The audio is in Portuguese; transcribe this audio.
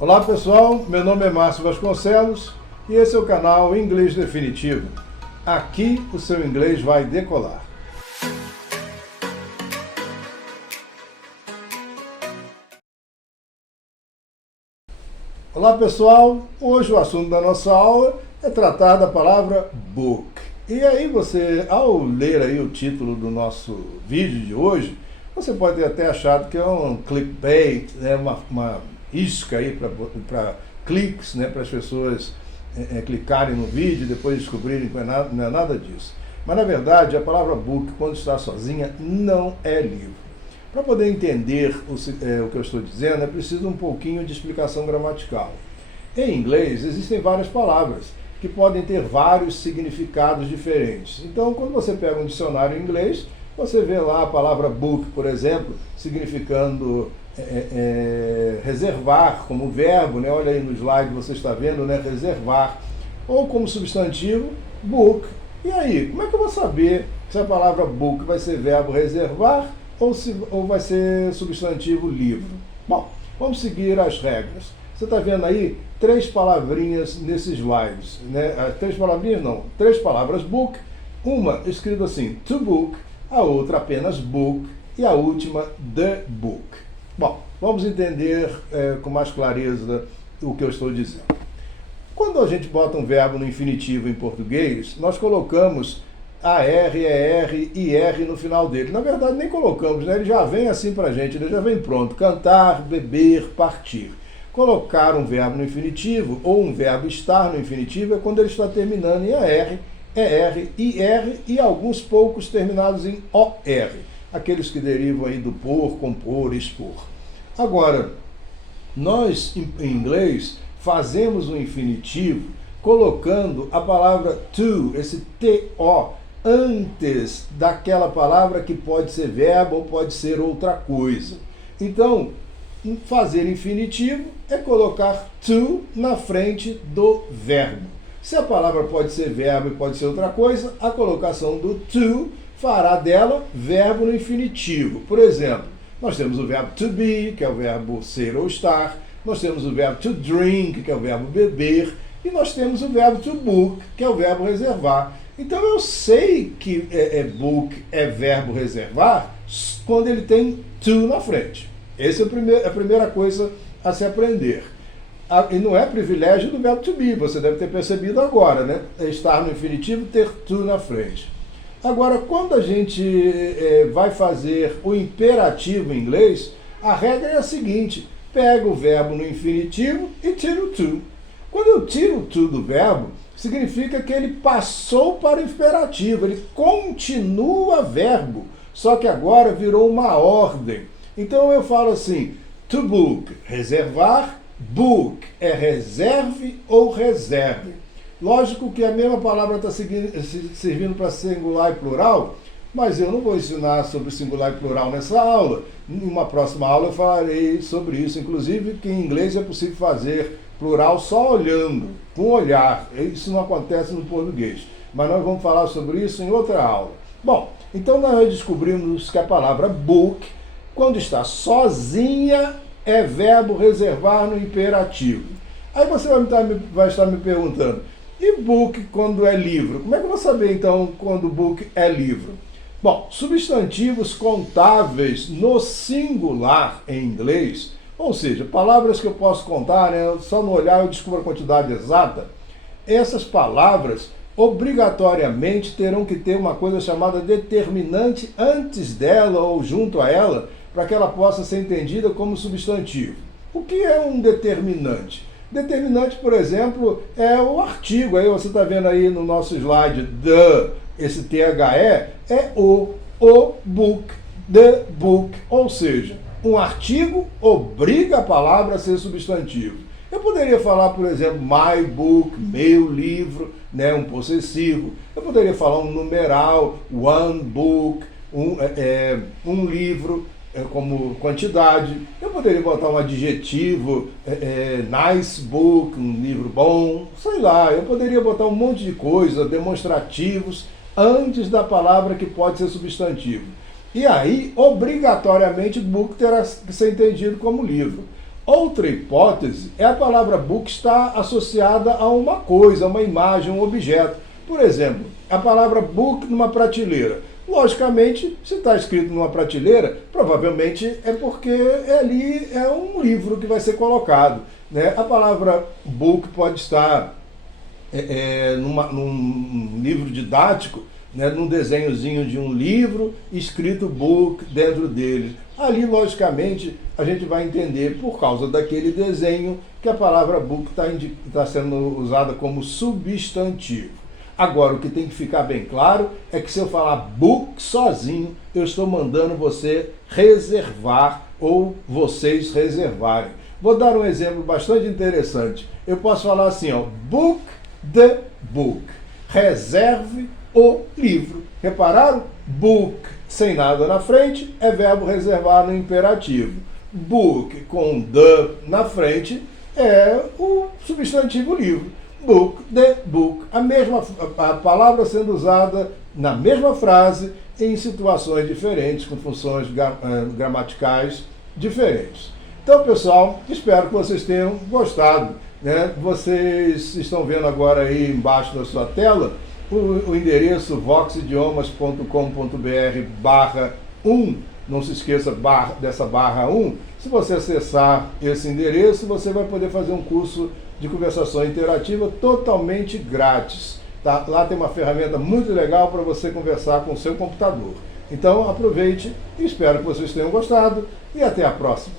Olá pessoal, meu nome é Márcio Vasconcelos e esse é o canal Inglês Definitivo. Aqui o seu inglês vai decolar. Olá pessoal, hoje o assunto da nossa aula é tratar da palavra book. E aí você, ao ler aí o título do nosso vídeo de hoje, você pode ter até achado que é um clickbait, né, uma isca aí para cliques, né, para as pessoas clicarem no vídeo e depois descobrirem que não é nada disso. Mas na verdade a palavra book, quando está sozinha, não é livro. Para poder entender o que eu estou dizendo, é preciso um pouquinho de explicação gramatical. Em inglês existem várias palavras que podem ter vários significados diferentes. Então, quando você pega um dicionário em inglês, você vê lá a palavra book, por exemplo, significando reservar como verbo, né? Olha aí no slide, você está vendo, né? Reservar. Ou como substantivo, book. E aí, como é que eu vou saber se a palavra book vai ser verbo reservar ou vai ser substantivo livro? Bom, vamos seguir as regras. Você está vendo aí 3 palavrinhas nesses slides, né? 3 palavrinhas não, 3 palavras book, uma escrita assim, to book, a outra apenas book e a última the book. Bom, vamos entender com mais clareza o que eu estou dizendo. Quando a gente bota um verbo no infinitivo em português, nós colocamos AR, ER e R no final dele. Na verdade, nem colocamos, né? Ele já vem assim pra gente, ele já vem pronto. Cantar, beber, partir. Colocar um verbo no infinitivo ou um verbo estar no infinitivo é quando ele está terminando em AR, ER, IR e alguns poucos terminados em OR. Aqueles que derivam aí do por, compor, expor. Agora, nós em inglês fazemos um infinitivo colocando a palavra to, esse TO, antes daquela palavra que pode ser verbo ou pode ser outra coisa. Então, fazer infinitivo é colocar to na frente do verbo. Se a palavra pode ser verbo e pode ser outra coisa, a colocação do to fará dela verbo no infinitivo. Por exemplo, nós temos o verbo to be, que é o verbo ser ou estar, nós temos o verbo to drink, que é o verbo beber, e nós temos o verbo to book, que é o verbo reservar. Então eu sei que book é verbo reservar quando ele tem to na frente. Essa é a primeira coisa a se aprender. E não é privilégio do verbo to be, você deve ter percebido agora, né? Estar no infinitivo, ter to na frente. Agora, quando a gente vai fazer o imperativo em inglês, a regra é a seguinte: pega o verbo no infinitivo e tira o to. Quando eu tiro o to do verbo, significa que ele passou para o imperativo, ele continua verbo, só que agora virou uma ordem. Então eu falo assim, to book, reservar, book é reserve ou reserve. Lógico que a mesma palavra está servindo para singular e plural, mas eu não vou ensinar sobre singular e plural nessa aula. Em uma próxima aula eu falarei sobre isso, inclusive que em inglês é possível fazer plural só olhando, com olhar. Isso não acontece no português, mas nós vamos falar sobre isso em outra aula. Bom, então nós descobrimos que a palavra book, quando está sozinha, é verbo reservar no imperativo. Aí você vai estar me perguntando, e book quando é livro? Como é que eu vou saber então quando book é livro? Bom, substantivos contáveis no singular em inglês, ou seja, palavras que eu posso contar, né? Só no olhar eu descubro a quantidade exata. Essas palavras obrigatoriamente terão que ter uma coisa chamada determinante antes dela ou junto a ela, para que ela possa ser entendida como substantivo. O que é um determinante? Determinante, por exemplo, é o artigo. Aí você está vendo aí no nosso slide, esse THE é o book, the book, ou seja, um artigo obriga a palavra a ser substantivo. Eu poderia falar, por exemplo, my book, meu livro, né, um possessivo. Eu poderia falar um numeral, one book, um livro, como quantidade. Eu poderia botar um adjetivo, nice book, um livro bom, sei lá. Eu poderia botar um monte de coisa, demonstrativos, antes da palavra que pode ser substantivo. E aí, obrigatoriamente, book terá que ser entendido como livro. Outra hipótese é a palavra book estar associada a uma coisa, a uma imagem, um objeto. Por exemplo, a palavra book numa prateleira. Logicamente, se está escrito numa prateleira, provavelmente é porque ali é um livro que vai ser colocado, né? A palavra book pode estar num livro didático, né, num desenhozinho de um livro, escrito book dentro dele. Ali, logicamente, a gente vai entender, por causa daquele desenho, que a palavra book está sendo usada como substantivo. Agora, o que tem que ficar bem claro é que se eu falar book sozinho, eu estou mandando você reservar ou vocês reservarem. Vou dar um exemplo bastante interessante. Eu posso falar assim, ó, book the book. Reserve o livro. Repararam? Book sem nada na frente é verbo reservar no imperativo. Book com the na frente é o substantivo livro. Book, the book. A palavra sendo usada na mesma frase em situações diferentes, com funções gramaticais diferentes. Então, pessoal, espero que vocês tenham gostado, né? Vocês estão vendo agora aí embaixo da sua tela o endereço voxidiomas.com.br/1. Não se esqueça dessa /1. Se você acessar esse endereço, você vai poder fazer um curso de conversação interativa totalmente grátis. Tá? Lá tem uma ferramenta muito legal para você conversar com o seu computador. Então aproveite e espero que vocês tenham gostado e até a próxima.